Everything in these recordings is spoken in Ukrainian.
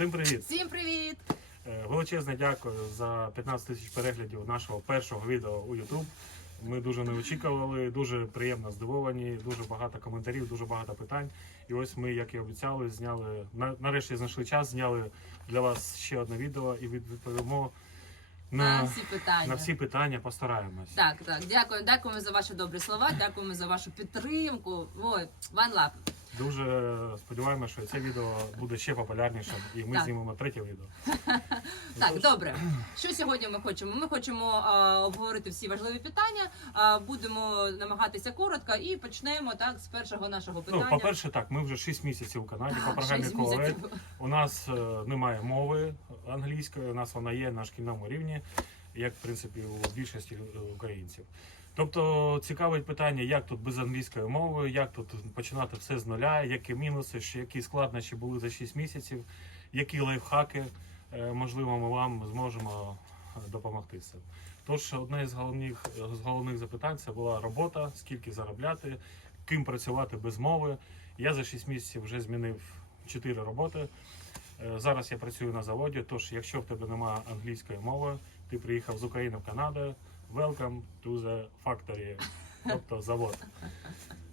Всім привіт! Всім привіт! Е, Величезне дякую за 15 тисяч переглядів нашого першого відео у YouTube. Ми дуже не очікували, дуже приємно здивовані, дуже багато коментарів, дуже багато питань. І ось ми, як і обіцяли, зняли на- нарешті знайшли час, зняли для вас ще одне відео і відповімо На на, всі питання. на всі питання. Постараємось. Так, так. Дякую, дякуємо за ваші добрі слова, дякуємо за вашу підтримку. Ой, one love. Дуже сподіваємося, що це відео буде ще популярнішим, і ми Так. знімемо третє відео. Так, добре. Що сьогодні ми хочемо? Ми хочемо а, обговорити всі важливі питання. А, будемо намагатися коротко і почнемо так з першого нашого питання. Ну, по-перше, так, ми вже 6 місяців у Канаді по програмі шість місяців. У нас е, немає мови англійської, у нас вона є на шкільному рівні, як в принципі у більшості е, українців. Тобто цікавить питання, як тут без англійської мови, як тут починати все з нуля, які мінуси, які складнощі були за 6 місяців, які лайфхаки, е, можливо, ми вам зможемо е, допомогти цим. Тож одне з головних, з головних запитань це була робота, скільки заробляти, ким працювати без мови. Я за 6 місяців вже змінив 4 роботи. Е, Зараз я працюю на заводі, тож якщо в тебе немає англійської мови, ти приїхав з України в Канаду, welcome to the factory, тобто завод.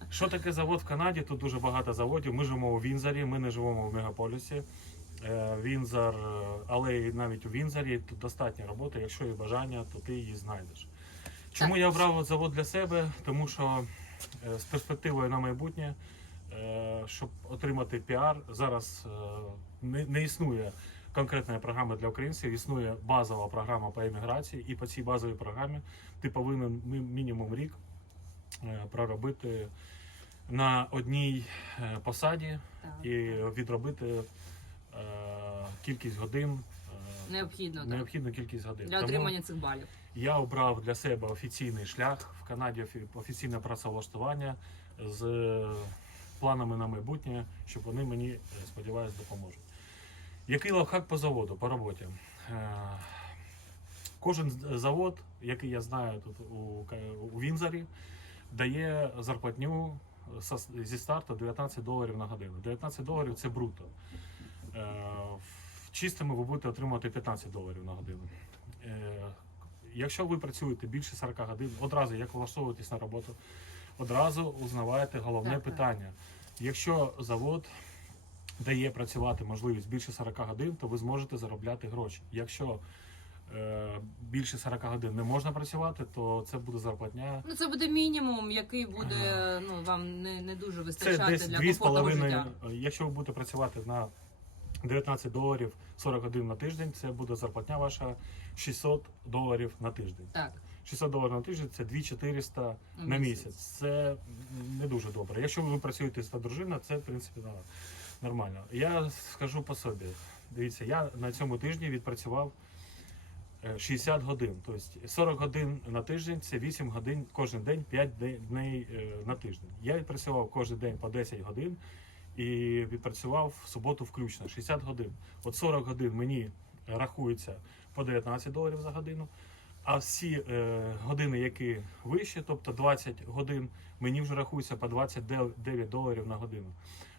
Що таке завод в Канаді? Тут дуже багато заводів. Ми живемо у Вінзорі, ми не живемо в мегаполісі. Е, Вінзор, е, але навіть у Вінзорі тут достатньо роботи. Якщо є бажання, то ти її знайдеш. Чому я обрав завод для себе? Тому що е, з перспективою на майбутнє, щоб отримати піар, зараз не, не існує конкретної програми для українців, існує базова програма по еміграції, і по цій базовій програмі ти повинен мінімум рік е, проробити на одній е, посаді і відробити е, кількість годин. Необхідно Необхідну кількість годин. для Тому- отримання цих балів. я обрав для себе офіційний шлях в Канаді офіційне працевлаштування з планами на майбутнє, щоб вони мені, сподіваюся, допоможуть. Який лайфхак по заводу, по роботі? Е, Кожен завод, який я знаю тут у, Вінзорі, дає зарплатню зі старту 19 доларів на годину. 19 доларів це бруто. Е, В чистому ви будете отримувати 15 доларів на годину. Е, Якщо ви працюєте більше 40 годин, одразу як влаштовуєтесь на роботу, одразу узнаваєте головне питання. Якщо завод дає працювати можливість більше 40 годин, то ви зможете заробляти гроші. Якщо е, більше 40 годин не можна працювати, то це буде зарплатня. Ну це буде мінімум, який буде ну вам не, не дуже Це вистачати десь для комфортного життя. Якщо ви будете працювати на 19 доларів 40 годин на тиждень, це буде зарплатня ваша 600 доларів на тиждень. Так, 600 доларів на тиждень це 2400 На на місяць. Це не дуже добре. Якщо ви працюєте з та дружина, це в принципі да, нормально. Я скажу по собі. Дивіться, я на цьому тижні відпрацював е, 60 годин. Тобто 40 годин на тиждень це 8 годин кожен день, 5 де- днів е, на тиждень. Я відпрацював кожен день по 10 годин і відпрацював в суботу включно 60 годин. От 40 годин мені рахується по 19 доларів за годину. А всі е, години, які вище, тобто 20 годин, мені вже рахується по 29 доларів на годину.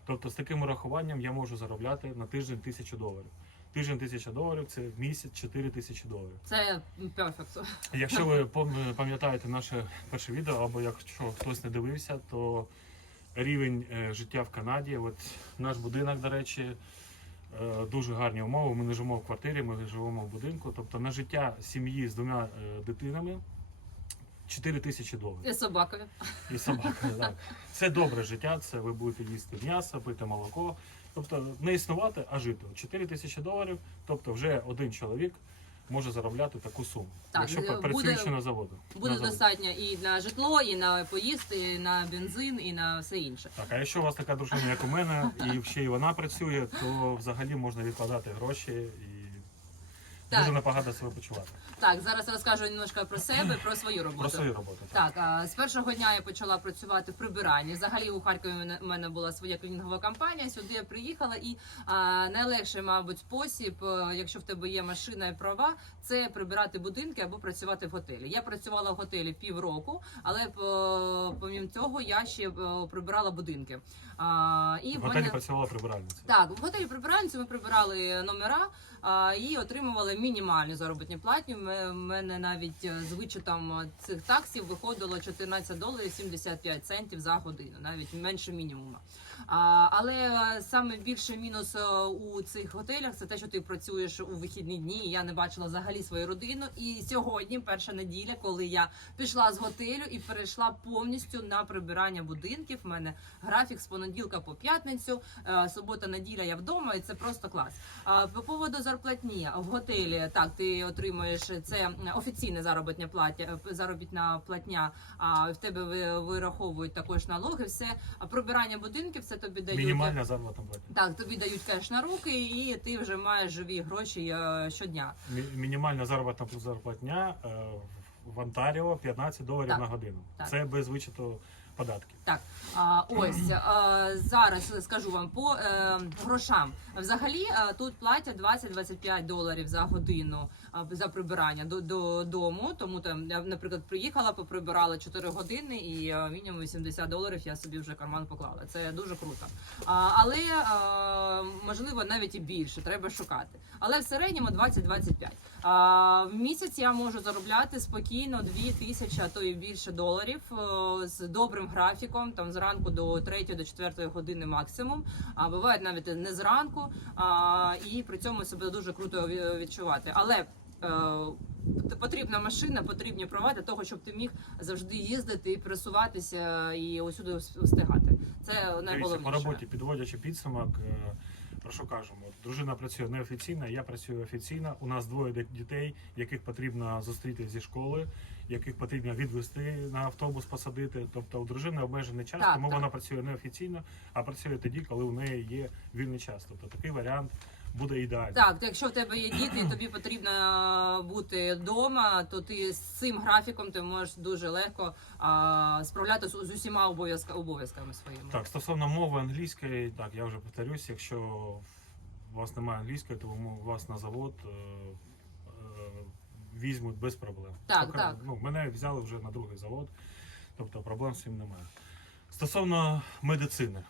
Тобто з таким рахуванням я можу заробляти на тиждень тисячу доларів. Тиждень тисяча доларів це в місяць 4 тисячі доларів. це перфект. Якщо ви пам- пам'ятаєте наше перше відео, або якщо хтось не дивився, то рівень е, життя в Канаді, от наш будинок, до речі, е, дуже гарні умови. Ми не живемо в квартирі, ми живемо в будинку. Тобто на життя сім'ї з двома е, дитинами 4 тисячі доларів. І собакові. І собака. Так. Це добре життя, це ви будете їсти м'ясо, пити молоко. Тобто не існувати, а жити. 4 тисячі доларів, тобто вже один чоловік може заробляти таку суму. Так, якщо працюючи на заводу. Буде на заводі. достатньо і на житло, і на поїзд, і на бензин, і на все інше. Так, а якщо у вас така дружина, як у мене, і ще й вона працює, то взагалі можна відкладати гроші Так. дуже непогано себе почувати. Так, зараз розкажу немножко про себе, про свою роботу. Про свою роботу. Так, а, з першого дня я почала працювати в прибиранні. Взагалі у Харкові в мене- була своя клінінгова компанія. Сюди я приїхала, і а, найлегший, мабуть, спосіб, е, якщо в тебе є машина і права, це прибирати будинки або працювати в готелі. Я працювала в готелі півроку, але е, помім цього я ще е, прибирала будинки. А, і В готелі мене... працювала прибиральниця. Так, в готелі прибиральниці ми прибирали номера і отримували мінімальні заробітні платні. В мене навіть е, з вичетом е, цих таксів виходило 14 доларів 75 центів за годину, навіть менше мінімуму. А, але е, саме більше мінус у цих готелях це те, що ти працюєш у вихідні дні. Я не бачила взагалі свою родину. І сьогодні, перша неділя, коли я пішла з готелю і перейшла повністю на прибирання будинків. У мене графік з понеділка по п'ятницю, субота, неділя я вдома, і це просто клас. По поводу зарплатні в готелі, так ти отримуєш це офіційне заробітня платя, заробітна платня. А в тебе вираховують також налоги. Все пробирання будинків це тобі дають Мінімальна заробітна платня. так. Тобі дають кеш на руки, і ти вже маєш живі гроші е, щодня. Мі- Мінімальна заробітна зарплатня е, в Онтаріо 15 доларів Так. на годину. Так. Це без вичету податків. Так, а, ось а, зараз скажу вам по е, грошам. Взагалі а, тут платять 20-25 доларів за годину а, за прибирання до, до дому. Тому там я, наприклад, приїхала, поприбирала 4 години, і а, мінімум 80 доларів я собі вже в карман поклала. Це дуже круто. А, але а, можливо навіть і більше, треба шукати. Але в середньому 20-25. В місяць я можу заробляти спокійно 2 тисячі, а то і більше доларів е, з добрим графіком, там зранку до 3 до 4 години максимум. А буває навіть не зранку, а, і при цьому себе дуже круто відчувати. Але е, Потрібна машина, потрібні права для того, щоб ти міг завжди їздити і пересуватися і усюди встигати. Це Дивіться, по роботі, підводячи підсумок, е, про що кажемо? Дружина працює неофіційно, я працюю офіційно. У нас двоє дітей, яких потрібно зустріти зі школи, яких потрібно відвести на автобус, посадити. Тобто у дружини обмежений час, Так, тому так. вона працює неофіційно, а працює тоді, коли у неї є вільний час. Тобто такий варіант буде ідеальний. Так, то якщо в тебе є діти, і тобі потрібно бути вдома, то ти з цим графіком ти можеш дуже легко а, справлятися з усіма обов'язка- обов'язками своїми. Так, стосовно мови англійської, так я вже повторюсь, якщо у вас немає англійської, то ви- вас на завод е, е, візьмуть без проблем. Так, так. Ну, мене взяли вже на другий завод, тобто проблем з цим немає. Стосовно медицини,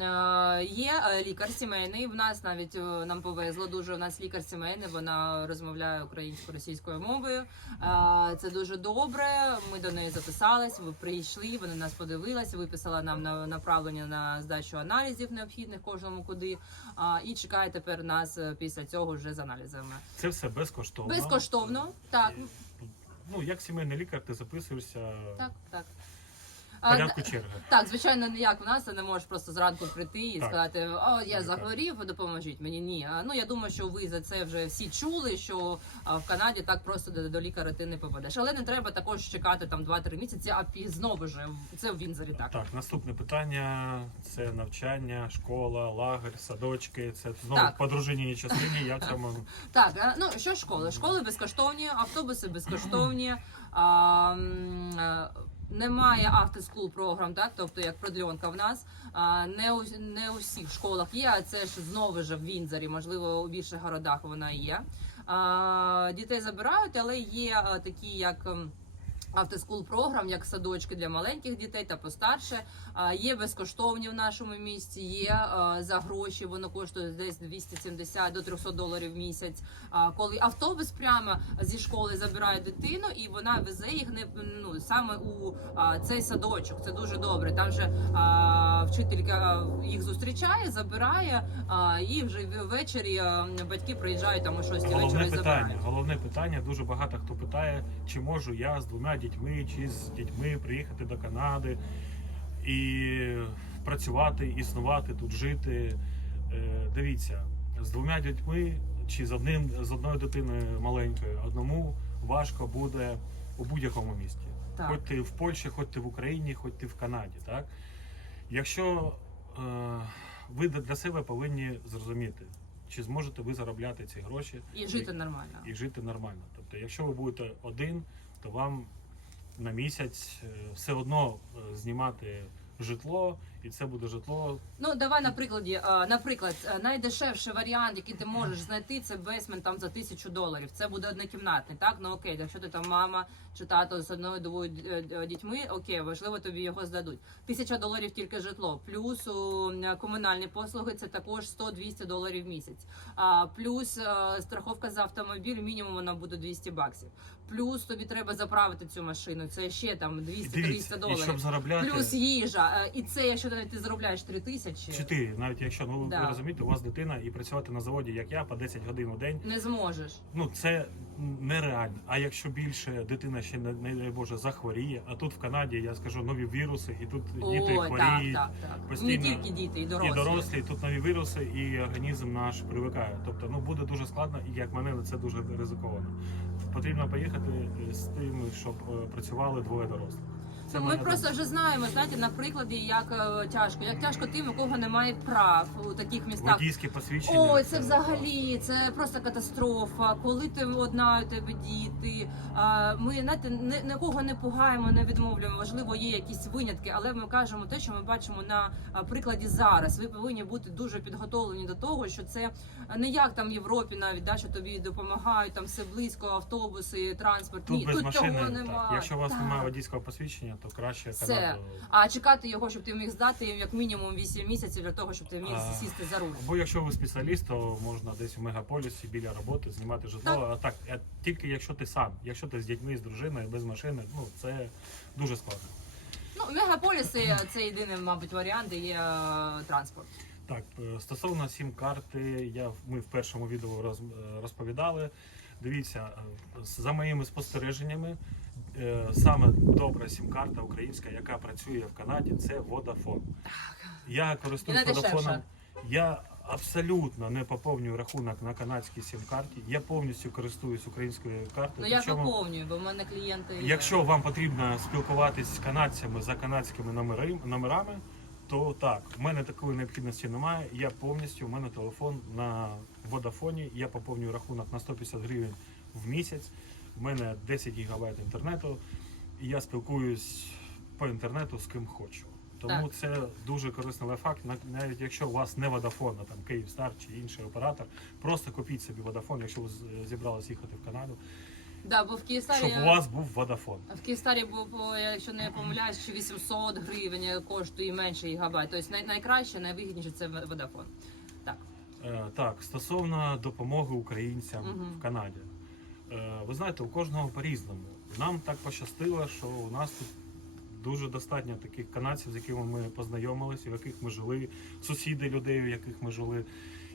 Е, є е, лікар сімейний. В нас навіть е, нам повезло дуже. У нас лікар сімейний. Вона розмовляє українсько-російською мовою. Е, це дуже добре. Ми до неї записались. Ви прийшли. Вона нас подивилась, виписала нам на направлення на здачу аналізів необхідних кожному куди. І чекає тепер нас е, після цього вже з аналізами. це все безкоштовно. Безкоштовно, так, Ну, як сімейний лікар, ти записуєшся так, так. Порядку черги. Так, звичайно, не як в нас, ти не можеш просто зранку прийти і Так. сказати, о, я Так. захворів, допоможіть мені. Ні. А, Ну я думаю, що ви за це вже всі чули, що а, в Канаді так просто до, до лікаря ти не попадеш. Але не треба також чекати там 2-3 місяці, а пі- знову ж це в Вінзорі так. Так, наступне питання це навчання, школа, лагерь, садочки. Це знову Так. по дружинній частині. Я в цьому Так, ну що школи? Школи безкоштовні, автобуси безкоштовні. А, м, е, немає автоскул програм, так тобто як продльонка в нас. А, не у не у всіх школах є. А це ж знову ж в Вінзорі, можливо, у більших городах вона є. А, дітей забирають, але є такі, як. ем, Автоскул програм, як садочки для маленьких дітей та постарше. Є безкоштовні в нашому місті, є за гроші, воно коштує десь 270 до 300 доларів в місяць. Коли автобус прямо зі школи забирає дитину, і вона везе їх не ну саме у цей садочок. Це дуже добре. Там же вчителька їх зустрічає, забирає, і вже ввечері батьки приїжджають там о 6 вечора Головне питання. Головне питання. Дуже багато хто питає, чи можу я з двома дітьми чи з дітьми приїхати до Канади і працювати, існувати тут, жити. Е, Дивіться, з двома дітьми чи з одним з одною дитиною маленькою, одному важко буде у будь-якому місті. Так. Хоч ти в Польщі, хоч ти в Україні, хоч ти в Канаді. Так? Якщо е, ви для себе повинні зрозуміти, чи зможете ви заробляти ці гроші І жити нормально. і жити нормально. Тобто, якщо ви будете один, то вам на місяць е, все одно е, знімати житло, і це буде житло. Ну давай на прикладі. Наприклад, е, найдешевший варіант, який ти можеш знайти, це бейсмент там за тисячу доларів. Це буде однокімнатний, так? Ну окей, якщо ти там мама чи тато з одною двоє е, дітьми, окей, важливо тобі його здадуть. Тисяча доларів тільки житло. Плюс у комунальні послуги це також 100-200 доларів в місяць. А плюс страховка за автомобіль, мінімум вона буде 200 баксів. Плюс тобі треба заправити цю машину. Це ще там 200-300 Дивіться, і доларів. щоб заробляти Плюс їжа. Е, І це, якщо навіть ти заробляєш 3 тисячі, чотири, навіть якщо ну ви Да. розумієте, у вас дитина і працювати на заводі, як я, по 10 годин у день. не зможеш. Ну це нереально. А якщо більше дитина ще не, не дай Боже захворіє, а тут в Канаді я скажу нові віруси, і тут діти Ой, так, хворіють. так, так. постійно. Не тільки діти, і дорослі. І дорослі, і тут нові віруси, і організм наш привикає. Тобто, ну буде дуже складно, і як мене це дуже ризиковано. Потрібно поїхати з тим, щоб е, працювали двоє дорослих. Це ми просто вже знаємо, знаєте, на прикладі, як е, тяжко. Як тяжко тим, у кого немає прав у таких містах. водійське посвідчення. Ой, це взагалі це просто катастрофа. Коли ти одна у тебе діти. А, Ми знаєте, не нікого не пугаємо, не відмовлюємо. Можливо, є якісь винятки, але ми кажемо те, що ми бачимо на а, прикладі зараз. Ви повинні бути дуже підготовлені до того, що це не як там в Європі, навіть да, що тобі допомагають там все близько, автобуси, транспорт. Тут Ні, без тут машини. так. немає. Якщо у вас Так. немає водійського посвідчення, то краще Все. Канаду. А чекати його, щоб ти міг здати як мінімум 8 місяців для того, щоб ти міг А, сісти за руль. Або якщо ви спеціаліст, то можна десь у мегаполісі біля роботи знімати житло. Так. А так, а тільки якщо ти сам, якщо ти з дітьми, з дружиною, без машини, ну це дуже складно. Ну, мегаполіси це єдиний, мабуть, варіант, де є е, транспорт. Так, е, стосовно сім-карти, я в- ми в першому відео роз, е, розповідали. Дивіться, е, з- за моїми спостереженнями, е, саме добра сім-карта українська, яка працює в Канаді, це Vodafone. Я користуюсь. Vodafone. Я абсолютно не поповнюю рахунок на канадській сім-карті. Я повністю користуюсь українською картою. Ну я Причому- поповнюю, бо в мене клієнти. Якщо вам потрібно спілкуватись з канадцями за канадськими номери, номерами, то так, в мене такої необхідності немає. Я повністю, у мене телефон на Водафоні, я поповнюю рахунок на 150 гривень в місяць. У мене 10 гігабайт інтернету, і я спілкуюсь по інтернету з ким хочу. Тому Так. це дуже корисний лайфхак. На- Навіть якщо у вас не Vodafone, а там Київстар чи інший оператор, просто купіть собі Vodafone, якщо ви зібрались їхати в Канаду, да, бо в Київстарі щоб у вас був Vodafone. в Київстарі був, по- якщо не помиляюсь, чи 800 гривень коштує менше гігабайт. Тобто най- найкраще, найвигідніше це Vodafone. Так. Е, Так, стосовно допомоги українцям Мгм. в Канаді. Е, Ви знаєте, у кожного по-різному. Нам так пощастило, що у нас тут дуже достатньо таких канадців, з якими ми познайомилися, в яких ми жили, сусіди людей, у яких ми жили.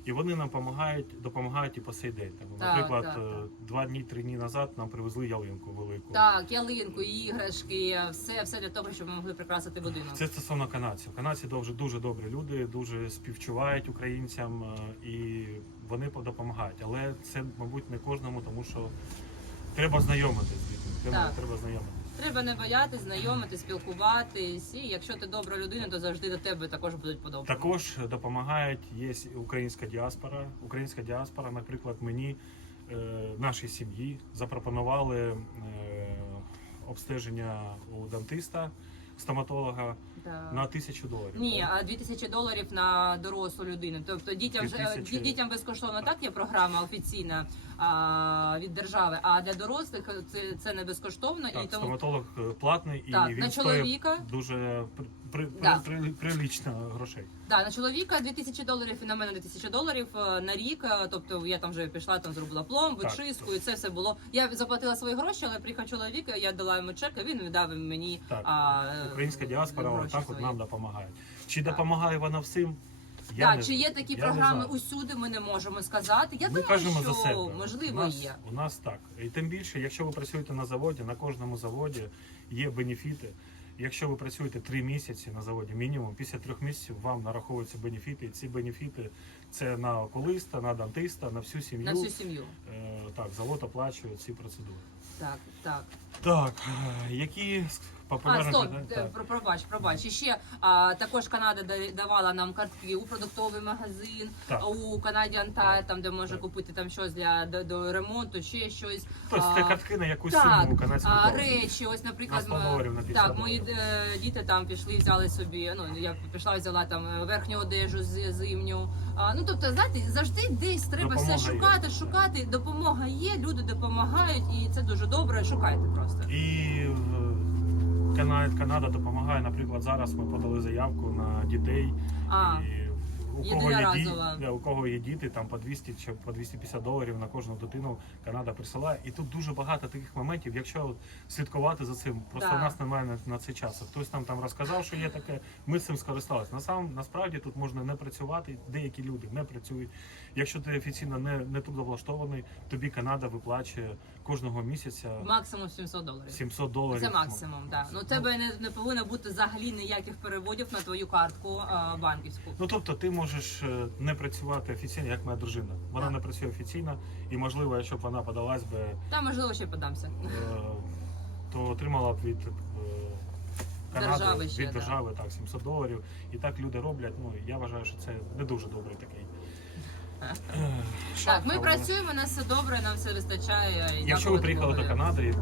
І вони нам допомагають, допомагають і по сей день. Там, Так, наприклад, так, е, два дні, три дні назад нам привезли ялинку велику. Так, ялинку, іграшки, все, все для того, щоб ми могли прикрасити будинок. Це стосовно канадців. Канадці дуже дуже добрі люди, дуже співчувають українцям е, і вони допомагають. Але це, мабуть, не кожному, тому що треба знайомитись з людьми. Треба, Так. треба знайомитись. Треба не боятись, знайомити, спілкуватись. І якщо ти добра людина, то завжди до тебе також будуть подобати. Також допомагають є українська діаспора. Українська діаспора, наприклад, мені е, нашій сім'ї запропонували е, обстеження у дантиста, стоматолога Да. на тисячу доларів. Ні, а 2000 доларів на дорослу людину. Тобто дітям вже 2000. дітям безкоштовно так є програма офіційна а, від держави. А для дорослих це, це не безкоштовно Так, і тому стоматолог е, платний і Так, він на стоїть чоловіка? дуже при, при, Да. при, при- прилично грошей. да, на чоловіка 2000 доларів і на мене 2000 доларів е, на рік. Е, Тобто я там вже пішла, там зробила пломбу, Так. і це все було. Я заплатила свої гроші, але приїхав чоловік, я дала йому чек, а він віддав мені Так, а, е, українська діаспора гроші отак от свої. нам допомагає. Чи Так. допомагає вона всім? Я Так, не чи є такі Я не програми знаю. усюди, ми не можемо сказати. Я Ми думаю, кажемо що за себе. можливо у нас, є. У нас так. І тим більше, якщо ви працюєте на заводі, на кожному заводі є бенефіти. Якщо ви працюєте три місяці на заводі, мінімум, після трьох місяців вам нараховуються бенефіти. І ці бенефіти це на окулиста, на дантиста, на всю сім'ю. На всю сім'ю. Е, так, завод оплачує ці процедури. Так, так. Так, е, які А, стоп, питання. е, Так. про- пробач, пробач. І ще а, також Канада да- давала нам картки у продуктовий магазин, Так. у Canadian Tire, там де може купити там щось для до, до ремонту, ще щось. Тобто це А, картки на якусь Так, суму канадську а, речі, ось, наприклад, На 100 на 50 так, мої доларів. е, діти там пішли, взяли собі. Ну я пішла, взяла там е, верхню одежу з зимню. А, ну тобто, знаєте, завжди десь треба Допомога все є. шукати, шукати. Допомога є, люди допомагають, і це дуже добре. Шукайте просто. І е, Канада, Канада допомагає. Наприклад, зараз ми подали заявку на дітей. А, І у кого, є ді... да, у кого є діти, там по 200 чи по 250 доларів на кожну дитину Канада присилає. І тут дуже багато таких моментів, якщо от слідкувати за цим, просто Да. в нас немає на, на це часу. Хтось нам там розказав, що є таке, ми цим скористалися. На сам насправді тут можна не працювати. Деякі люди не працюють. Якщо ти офіційно не, не трудовлаштований, тобі Канада виплачує кожного місяця максимум 700 доларів. 700 доларів. Це максимум, так. Ну у тебе не, не повинно бути взагалі ніяких переводів на твою картку а, банківську. Ну тобто ти можеш е, не працювати офіційно, як моя дружина. Вона Так. не працює офіційно, і можливо, якщо б вона подалась би, е, Та можливо ще подамся. то отримала б від е, Канади, Держави ще, від да. держави так 700 доларів. І так люди роблять. Ну я вважаю, що це не дуже добрий такий. Е, Так, ми працюємо, у нас все добре, нам все вистачає. Якщо ви приїхали до Канади,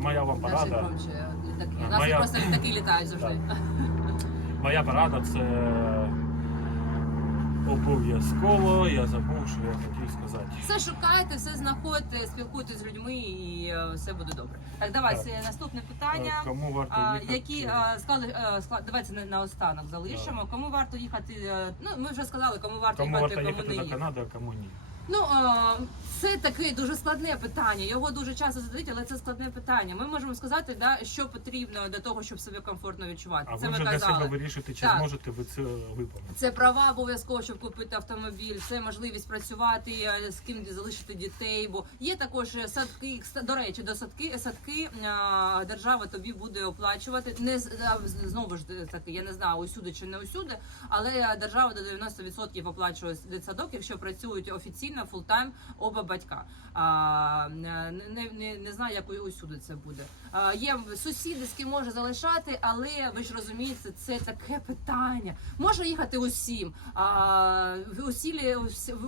моя вам Наші порада. громче літаки. У нас моя- просто літаки літають завжди. Моя порада це обов'язково. Я забув, що я хотів сказати. Все шукайте, все знаходьте, спілкуйтесь з людьми і е, все буде добре. Так, давай Так. наступне питання. Е, Кому варто їхати? які склали е, склад, давайте на, на останок залишимо. Кому варто їхати? Ну ми вже сказали, кому варто Кому їхати, варто кому їхати не до їхати. Канади, а кому ні? Ну а, це таке дуже складне питання. Його дуже часто задають, але це складне питання. Ми можемо сказати, да, що потрібно для того, щоб себе комфортно відчувати. А це ви вже для себе вирішуєте, чи Так. зможете ви це виповнити. Це права обов'язково, щоб купити автомобіль, це можливість працювати, е, з ким залишити дітей. Бо є також е, садки. кста- До речі, до садки садки а, держава тобі буде оплачувати. Не з- а, з- знову ж таки, я не знаю усюди чи не усюди, але держава до 90% оплачує дитсадок, якщо працюють офіційно фултайм оба батька. А, не, не, не, знаю, як усюди це буде. А, є сусіди, з ким може залишати, але ви ж розумієте, це таке питання. Може їхати усім. А, усі,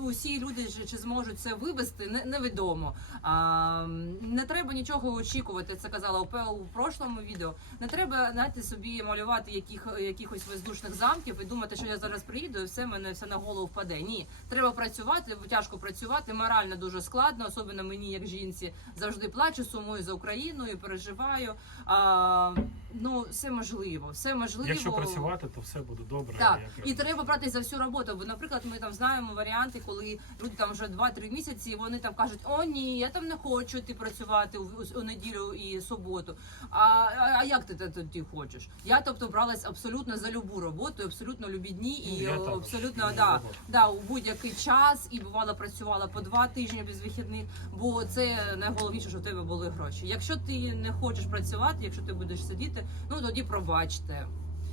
усі, люди чи зможуть це вивезти, не, невідомо. А, не треба нічого очікувати. Це казала у прошлому відео. Не треба знаєте, собі малювати яких, якихось воздушних замків і думати, що я зараз приїду і все мене все на голову впаде. Ні, треба працювати, тяжко працювати. Морально дуже складно, особливо мені, як жінці, завжди плачу, сумую за Україною, переживаю. А, ну, все можливо, все можливо. Якщо працювати, то все буде добре. Так, і треба брати за всю роботу. Бо, наприклад, ми там знаємо варіанти, коли люди там вже 2-3 місяці, і вони там кажуть: о, ні, я там не хочу йти працювати у, у, неділю і суботу. А, а, а як ти тоді хочеш? Я тобто бралась абсолютно за любу роботу, абсолютно любі дні і я абсолютно Я да, да, у будь-який час, і бувало працювала по два тижні без вихідних, бо це найголовніше, що в тебе були гроші. Якщо ти не хочеш працювати, якщо ти будеш сидіти, ну тоді пробачте.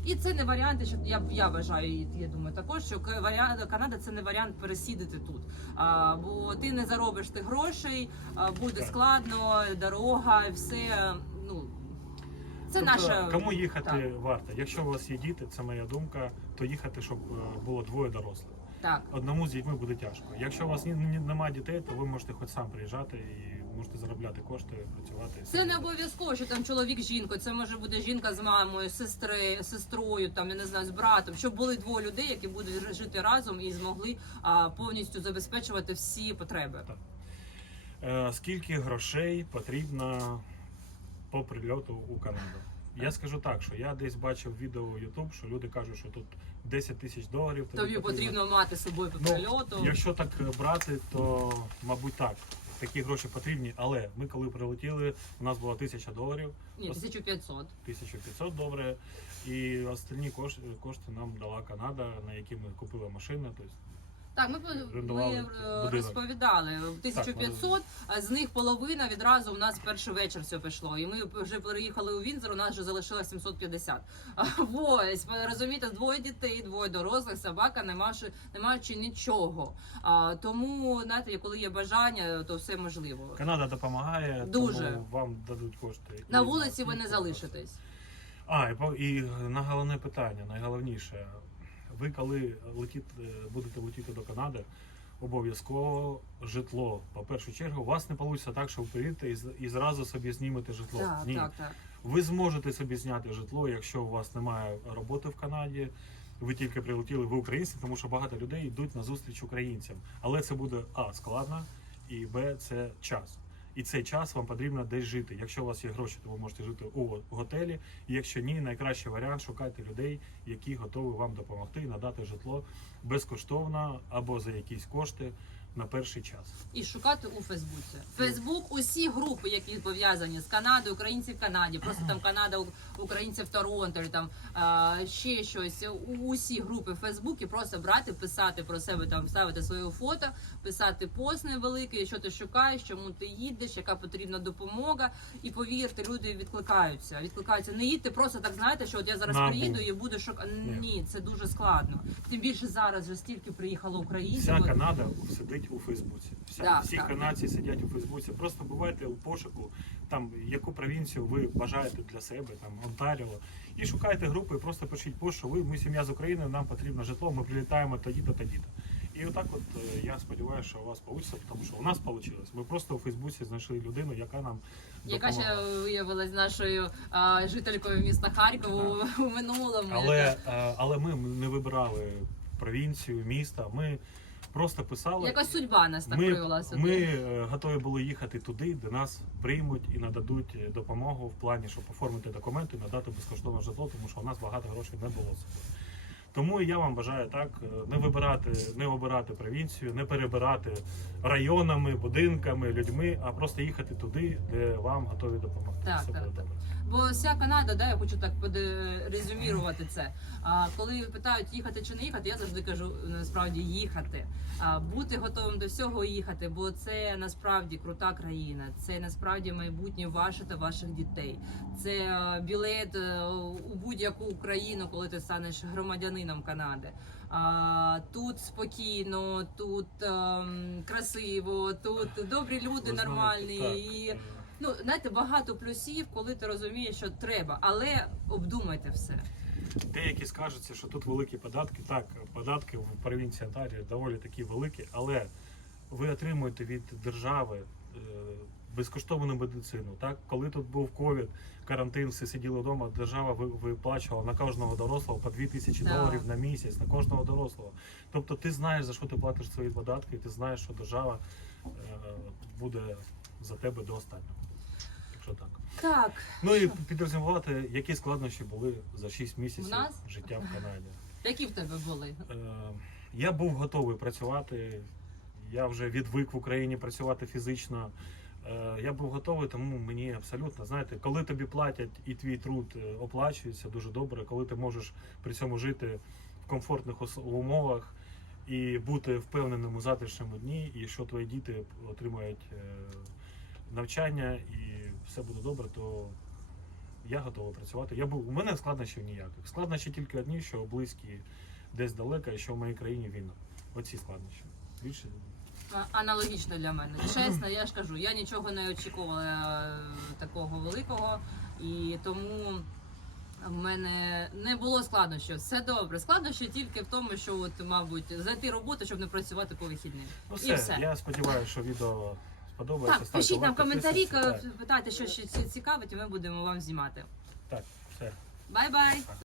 І це не варіант, що я я вважаю, і я думаю також, що варіант Канада це не варіант пересідати тут. А, бо ти не заробиш ти грошей, а, буде Так. складно, дорога, все. Ну це Тобто, наша кому їхати так. варто. Якщо у вас є діти, це моя думка, то їхати, щоб е, було двоє дорослих. Так. Одному з дітьми буде тяжко. Якщо у вас ні, ні, немає дітей, то ви можете хоч сам приїжджати і можете заробляти кошти, працювати. Це не обов'язково, що там чоловік з жінкою. Це може бути жінка з мамою, сестри, сестрою, там я не знаю, з братом. Щоб були двоє людей, які будуть жити разом і змогли а, повністю забезпечувати всі потреби. Е, Скільки грошей потрібно по прильоту у Канаду? Я скажу так, що я десь бачив відео у YouTube, що люди кажуть, що тут 10 тисяч доларів. Тобі потрібно мати з собою по Ну, прильоту. Якщо так е, брати, то мабуть так. Такі гроші потрібні, але ми коли прилетіли, у нас було тисяча доларів, Ні, 1500. 1500 добре, і остальні кошти, кошти нам дала Канада, на які ми купили машину. Тобто Так, ми, ми орендували е, будинок. розповідали 1500, а з них половина відразу у нас перший вечір все пішло. І ми вже переїхали у Вінзор, у нас вже залишилось 750. А, Ось, ви розумієте, двоє дітей, двоє дорослих, собака, не маючи, не маючи нічого. А, тому, знаєте, коли є бажання, то все можливо. Канада допомагає, Дуже. тому вам дадуть кошти. На І вулиці ви не залишитесь. А, і, по- і на головне питання, найголовніше. Ви коли летіт, е, будете летіти до Канади, обов'язково житло. По першу чергу, у вас не вийде так, що ви приїдете і, і зразу собі знімете житло. Так, Ні. так, так. Ви зможете собі зняти житло, якщо у вас немає роботи в Канаді. Ви тільки прилетіли, ви українці, тому що багато людей йдуть на зустріч українцям. Але це буде а складно, і б це час. І цей час вам потрібно десь жити. Якщо у вас є гроші, то ви можете жити у готелі. І якщо ні, найкращий варіант шукайте людей, які готові вам допомогти і надати житло безкоштовно або за якісь кошти на перший час. і шукати у Фейсбуці. Фейсбук, усі групи, які пов'язані з Канадою, українці в Канаді, просто там Канада, українці в Торонто, там а, ще щось. Усі групи в Фейсбуці просто брати, писати про себе, там ставити своє фото, писати пост невеликий, що ти шукаєш, чому ти їдеш, яка потрібна допомога. І повірте, люди відкликаються. Відкликаються. Не їдьте просто так, знаєте, що от я зараз Набу. приїду і буду шукати. Ні. Ні, це дуже складно. Тим більше зараз вже стільки приїхало українців. Вся Канада сидить у Фейсбуці. Вся, Да, всі так. канадці сидять у Фейсбуці. Просто бувайте у пошуку, там яку провінцію ви бажаєте для себе, там Онтаріо, і шукайте групи, і просто пишіть пост, що ви ми сім'я з України, нам потрібно житло, ми прилітаємо тоді-то, тоді-то. І отак, от е, я сподіваюся, що у вас вийде, тому що у нас вийшло. Ми просто у Фейсбуці знайшли людину, яка нам Яка ще виявилась нашою а, жителькою міста Харкову у минулому. Але, яка- е, але ми не вибирали провінцію, міста. Ми просто писали. Якась судьба нас так Ми, привела сюди. ми е, готові були їхати туди, де нас приймуть і нададуть е, допомогу в плані, щоб оформити документи, надати безкоштовне житло, тому що у нас багато грошей не було. Тому я вам бажаю так е, не вибирати, не обирати провінцію, не перебирати районами, будинками, людьми, а просто їхати туди, де вам готові допомогти. Так, так, так. Бо вся Канада, да, я хочу так резюмірувати це. А коли питають їхати чи не їхати, я завжди кажу насправді їхати. А бути готовим до всього їхати, бо це насправді крута країна. Це насправді майбутнє ваше та ваших дітей. Це е, білет е, у будь-яку країну, коли ти станеш громадянином Канади. А, тут спокійно, тут ем, красиво, тут добрі люди Ви знаєте, нормальні так, і. Ну, знаєте, багато плюсів, коли ти розумієш, що треба, але обдумайте все. Деякі скажуться, що тут великі податки. Так, податки в провінції Онтаріо доволі такі великі, але ви отримуєте від держави е, безкоштовну медицину. Так, коли тут був ковід, карантин, всі сиділи вдома, держава ви- виплачувала на кожного дорослого по 2 тисячі доларів на місяць, на кожного дорослого. Тобто ти знаєш, за що ти платиш свої податки, і ти знаєш, що держава е, буде за тебе до останнього. Якщо так. Так, Ну і підрозумувати, які складнощі були за 6 місяців В нас? життя в Канаді. які в тебе були? Е, я був готовий працювати. Я вже відвик в Україні працювати фізично. Е, я був готовий, тому мені абсолютно знаєте, коли тобі платять і твій труд е, оплачується дуже добре, коли ти можеш при цьому жити в комфортних умовах і бути впевненим у завтрашньому дні, і що твої діти отримають е, навчання і все буде добре, то я готовий працювати. Я був у мене складнощів ніяких. Складнощі тільки одні, що близькі десь далеко, і що в моїй країні війна. Оці складнощі. Більше Аналогічно для мене. Чесно, я ж кажу, я нічого не очікувала е, такого великого, і тому в мене не було складнощів. Все добре. Складнощі тільки в тому, що от, мабуть, знайти роботу, щоб не працювати по вихідним. ну І все. все. Я сподіваюся, що відео сподобається. Так, пишіть нам коментарі, питайте, що ще цікавить, і ми будемо вам знімати. Так, все. Бай-бай!